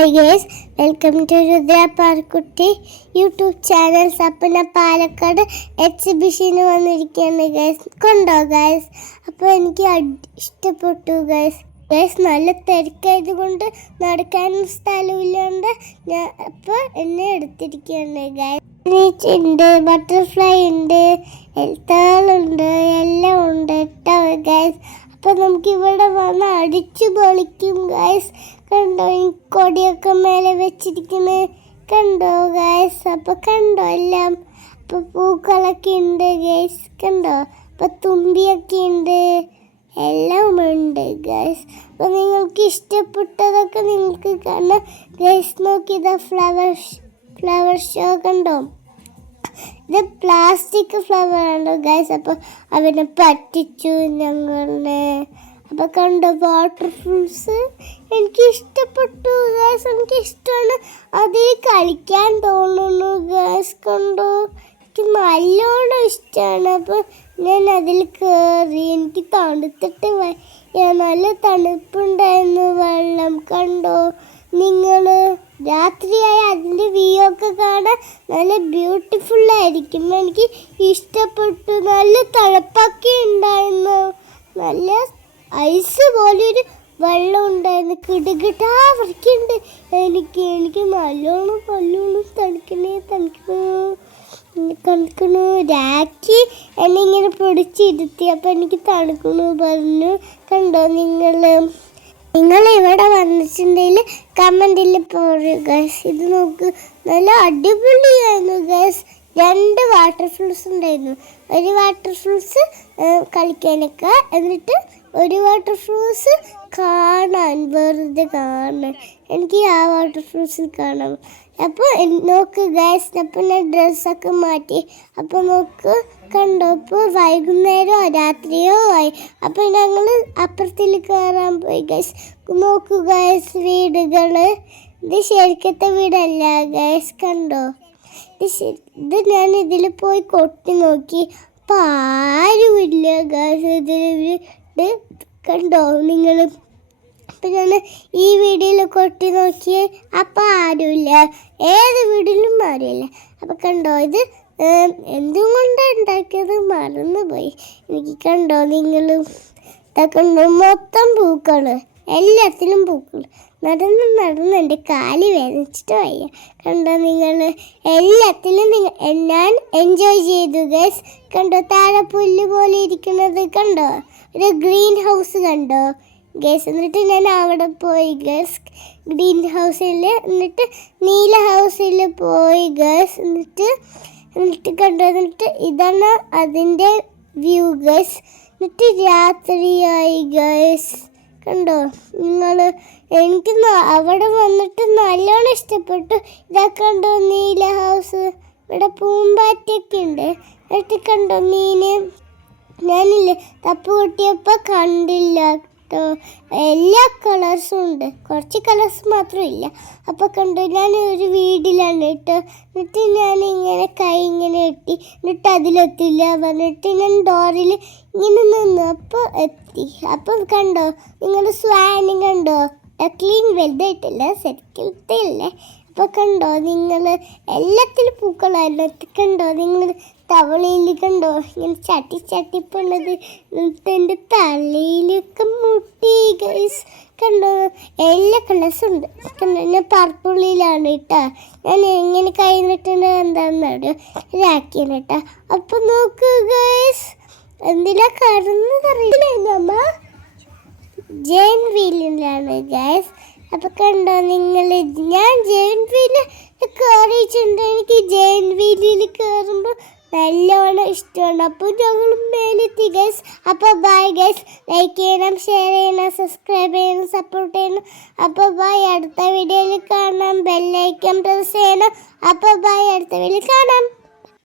Hi guys, welcome to Rudra Parkutty YouTube channel. അപ്പം ഞാൻ പാലക്കാട് എക്സിബിഷന് വന്നിരിക്കുകയാണ് ഗൈസ്. കണ്ടോ ഗൈസ്? അപ്പോൾ എനിക്ക് ഇഷ്ടപ്പെട്ടു ഗൈസ്. നല്ല തിരക്കായത് കൊണ്ട് നടക്കാനും സ്ഥലമില്ലാണ്ട് ഞാൻ അപ്പോൾ എന്നെ എടുത്തിരിക്കുകയാണ് ഗൈസ്. ഉണ്ട്, ബട്ടർഫ്ലൈ ഉണ്ട്, എഴുത്താളുണ്ട്, എല്ലാം ഉണ്ട് കേട്ടോ ഗൈസ്. അപ്പോൾ നമുക്ക് ഇവിടെ വന്ന് അടിച്ചു പൊളിക്കും ഗൈസ്. കണ്ടോ, കൊടിയൊക്കെ മേലെ വെച്ചിരിക്കുന്നത് കണ്ടോ ഗൈസ്? അപ്പോൾ കണ്ടോ എല്ലാം? അപ്പോൾ പൂക്കളൊക്കെ ഉണ്ട് ഗൈസ്. കണ്ടോ? അപ്പോൾ തുമ്പിയൊക്കെ ഉണ്ട്, എല്ലാം ഉണ്ട് ഗൈസ്. അപ്പോൾ നിങ്ങൾക്ക് ഇഷ്ടപ്പെട്ടതൊക്കെ നിങ്ങൾക്ക് കാണാം ഗൈസ്. നോക്കിയതാ ഫ്ലവർ ഷോ കണ്ടോ? ഇത് പ്ലാസ്റ്റിക് ഫ്ലവർ ആണ് ഗൈസ്. അപ്പോൾ അവനെ പറ്റിച്ചു ഞങ്ങളെ. അപ്പോൾ കണ്ടോ വാട്ടർഫോൾസ്? എനിക്ക് ഇഷ്ടപ്പെട്ടു ഗൈസ്, എനിക്ക് ഇഷ്ടമാണ്. അതിൽ കളിക്കാൻ തോന്നുന്നു ഗൈസ്. കണ്ടോ, എനിക്ക് നല്ലോണം ഇഷ്ടമാണ്. അപ്പോൾ ഞാൻ അതിൽ കയറി. എനിക്ക് തണുത്തിട്ട് നല്ല തണുപ്പുണ്ടായിരുന്നു വെള്ളം. കണ്ടോ നിങ്ങൾ? രാത്രിയായി അതിൻ്റെ വ്യൂ ഒക്കെ കാണാൻ നല്ല ബ്യൂട്ടിഫുള്ളായിരിക്കും. എനിക്ക് ഇഷ്ടപ്പെട്ടു. നല്ല തണുപ്പൊക്കെ ഉണ്ടായിരുന്നു. നല്ല ഐസ് പോലെയൊരു വെള്ളം ഉണ്ടായിരുന്നു. കിടുകിട്ടാ വരയ്ക്കുന്നുണ്ട്. എനിക്ക് നല്ലോണം തണുക്കണു. രാഖി എന്നെ ഇങ്ങനെ പിടിച്ചിരുത്തി. അപ്പം എനിക്ക് തണുക്കണു പറഞ്ഞു. കണ്ടോ നിങ്ങൾ ഇവിടെ വന്നിട്ടുണ്ടെങ്കിൽ കമൻറ്റിൽ പോരുക ഗൈസ്. ഇത് നോക്ക്, നല്ല അടിപൊളിയായിരുന്നു ഗൈസ്. 2 വാട്ടർഫോൾസ് ഉണ്ടായിരുന്നു. ഒരു വാട്ടർഫോൾസ് കളിക്കാനൊക്കെ, എന്നിട്ട് ഒരു വാട്ടർഫോൾസ് കാണാൻ, വെറുതെ കാണാൻ. എനിക്ക് ആ വാട്ടർഫോൾസിൽ കാണാം. അപ്പോൾ നോക്ക് ഗൈസ്, അപ്പോൾ ഞാൻ ഡ്രസ്സൊക്കെ മാറ്റി. അപ്പോൾ നോക്ക്, കണ്ടോ? ഇപ്പോൾ വൈകുന്നേരമോ രാത്രിയോ ആയി. അപ്പോൾ ഞങ്ങൾ അപ്പുറത്തിൽ കയറാൻ പോയി ഗൈസ്. നോക്കൂ ഗൈസ്, വീടുകൾ. ഇത് ശരിക്കത്തെ വീടല്ല ഗൈസ്. കണ്ടോ? ഇത് ഞാൻ ഇതിൽ പോയി കൊട്ടി നോക്കി. അപ്പോൾ ആരുമില്ല ഗൈസ് ഇതിൽ. കണ്ടോ നിങ്ങൾ? അപ്പം ഞാൻ ഈ വീഡിയോയിൽ കൊട്ടി നോക്കിയേ. അപ്പം ആരുമില്ല, ഏത് വീട്ടിലും ആരുമില്ല. അപ്പം കണ്ടോ, ഇത് എന്തും കൊണ്ട് ഉണ്ടാക്കിയത് മറന്നുപോയി എനിക്ക്. കണ്ടോ നിങ്ങൾ? കണ്ടോ, മൊത്തം പൂക്കൾ, എല്ലാത്തിലും പൂക്കൾ. നടന്ന് എൻ്റെ കാല് വേദനിച്ചിട്ട് വയ്യ. കണ്ടോ നിങ്ങൾ? എല്ലാത്തിലും ഞാൻ എൻജോയ് ചെയ്തു ഗൈസ്. കണ്ടോ താഴെ പുല്ല് പോലെ ഇരിക്കുന്നത്? കണ്ടോ? ഒരു ഗ്രീൻ ഹൗസ് കണ്ടോ ഗൈസ്? എന്നിട്ട് ഞാൻ അവിടെ പോയി ഗൈസ്, ഗ്രീൻ ഹൗസിൽ. എന്നിട്ട് നീല ഹൗസിൽ പോയി ഗൈസ്. എന്നിട്ട് കണ്ടോ? എന്നിട്ട് ഇതാണ് അതിൻ്റെ വ്യൂ ഗൈസ്. എന്നിട്ട് രാത്രിയായി ഗൈസ്. കണ്ടോ നിങ്ങൾ? എനിക്ക് അവിടെ വന്നിട്ട് നല്ലോണം ഇഷ്ടപ്പെട്ടു. ഇതാ കണ്ടോ നീല ഹൗസ്? ഇവിടെ പൂമ്പാറ്റയൊക്കെ ഉണ്ട്. എന്നിട്ട് കണ്ടോ മീന്? ഞാനില്ലേ തപ്പ് കൂട്ടിയപ്പോൾ കണ്ടില്ല കേട്ടോ. എല്ലാ കളേഴ്സും ഉണ്ട്, കുറച്ച് കളേഴ്സ് മാത്രമില്ല. അപ്പോൾ കണ്ടു, ഞാൻ ഒരു വീട്ടിലാണ് കേട്ടോ. എന്നിട്ട് ഞാൻ ഇങ്ങനെ കൈ ഇങ്ങനെ എത്തി. എന്നിട്ട് അതിലെത്തില്ല പറഞ്ഞിട്ട് ഞാൻ ഡോറിൽ ഇങ്ങനെ നിന്നു. അപ്പോൾ എത്തി. അപ്പം കണ്ടോ നിങ്ങൾ? സ്വാനി കണ്ടോ? ക്ലീൻ വലുതായിട്ടില്ല, സെറ്റിലല്ലേ. അപ്പോൾ കണ്ടോ നിങ്ങൾ? എല്ലാത്തിലും പൂക്കളായിരുന്നു. കണ്ടോ നിങ്ങൾ? തവളയിൽ കണ്ടോ ഇങ്ങനെ ചട്ടിപ്പുള്ളത്? എന്നിട്ട് എൻ്റെ തലയിലൊക്കെ മുട്ടി ഗൈസ്. കണ്ടോ? എല്ലാ കളേഴ്സും ഉണ്ട്. കണ്ടോ? ഞാൻ പർപ്പിളിലാണ് കേട്ടോ. ഞാൻ എങ്ങനെ കൈ നിട്ടുണ്ട് എന്താണെന്ന് ഇതാക്കിയാണ് കേട്ടോ. അപ്പം നോക്ക് ഗൈസ്, എന്തിനാ കടന്നതറിയില്ലായിരുന്നു അമ്മ. ജെയിൻ വീലിലാണ് ഗൈസ്. അപ്പോൾ കണ്ടോ നിങ്ങൾ? ഞാൻ ജെയിൻ വീല് കയറിയിട്ടുണ്ട്. എനിക്ക് ജെയിൻ വീലിൽ കയറുമ്പോൾ നല്ലോണം ഇഷ്ടമാണ്. അപ്പോൾ ഞങ്ങൾ മേലെത്തി ഗൈസ്. അപ്പോൾ ബൈ ഗൈസ്. ലൈക്ക് ചെയ്യണം, ഷെയർ ചെയ്യണം, സബ്സ്ക്രൈബ് ചെയ്യണം, സപ്പോർട്ട് ചെയ്യണം. അപ്പോൾ ബൈ. അടുത്ത വീഡിയോയിൽ കാണാം. ബെല്ലൈക്കൺ പ്രസ് ചെയ്യണം. അപ്പോൾ ബൈ. അടുത്ത വീഡിയോയിൽ കാണാം.